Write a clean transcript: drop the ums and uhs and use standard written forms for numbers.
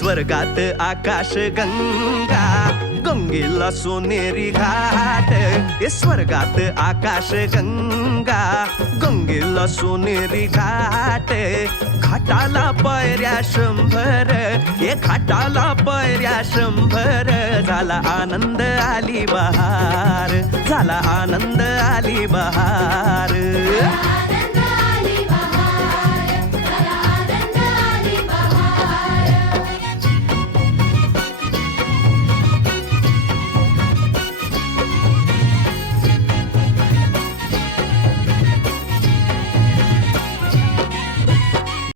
स्वर्गात आकाश गंगा, गंगेला सोनेरी घाट. स्वर्गात आकाश गंगा, गंगेला सोनेरी घाट. घाटाला पायऱ्या 100, घाटाला पायऱ्या 100. झाला आनंद आली बहार, झाला आनंद आली बहार.